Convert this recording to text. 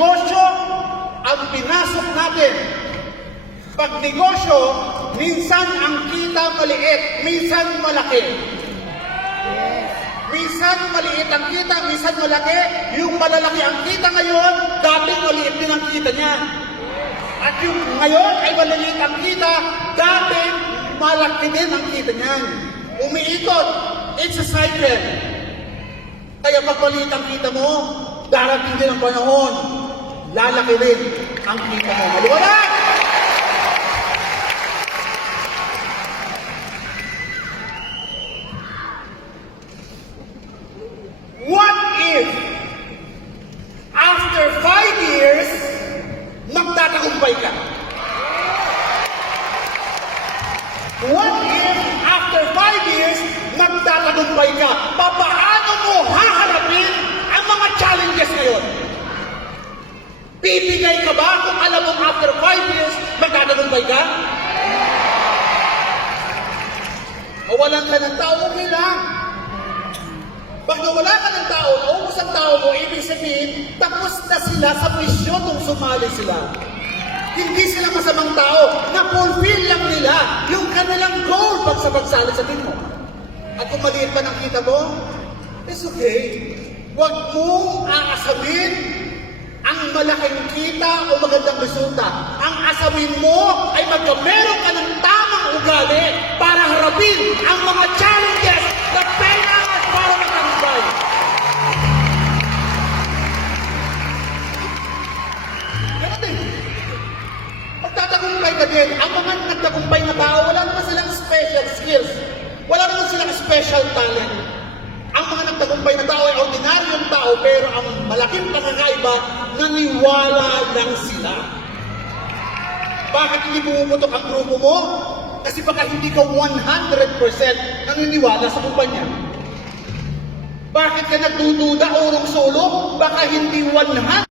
negosyo ang pinasok natin. Pag negosyo, minsan ang kita maliit, minsan malaki. Minsan maliit ang kita, minsan malaki. Yung malalaki ang kita ngayon, dati maliit din ang kita niya. At yung ngayon ay maliliit ang kita, dati malaki din ang kita niyan. Umiikot. It's a cycle. Kaya pag maliit ang kita mo, darating din ang panahon, lalaki rin ang kita mo. Maliwanag! What if, after 5 years, magtatagumpay ka? What if, after 5 years, magtatagumpay ka? Paano mo haharapin ang mga challenges ngayon? Bibigay ka ba kung alam mo after 5 years, magtatagumpay ka? Nawalan ka ng tao, okay lang. Pag nawala ka ng tao, naubos ang tao mo, ibig sabihin, tapos na sila sa misyon nung sumali sila. Hindi sila masamang tao, na-fulfill lang nila yung kanilang goal pag sa pagsali sa team mo. At kung maliit pa nakita mo, it's okay. Huwag mong aasamin ang malaking kita o magandang resulta. Ang asamin mo ay magkameron ka ng tamang ugali para harapin ang mga challenges na kailangan para magtagumpay. Ganun din. Magtatagumpay ka din. Ang mga nagtagumpay na tao, wala naman silang special skills. Wala naman silang special talent. Ang mga nagtagumpay na tao ay ordinaryong tao, pero ang malaking pagkakaiba, naniwala lang sila. Bakit hindi pumuputok ang grupo mo? Kasi baka hindi ka 100% naniniwala sa kumpanya. Bakit ka nagdududa, urong solo? Baka hindi 100%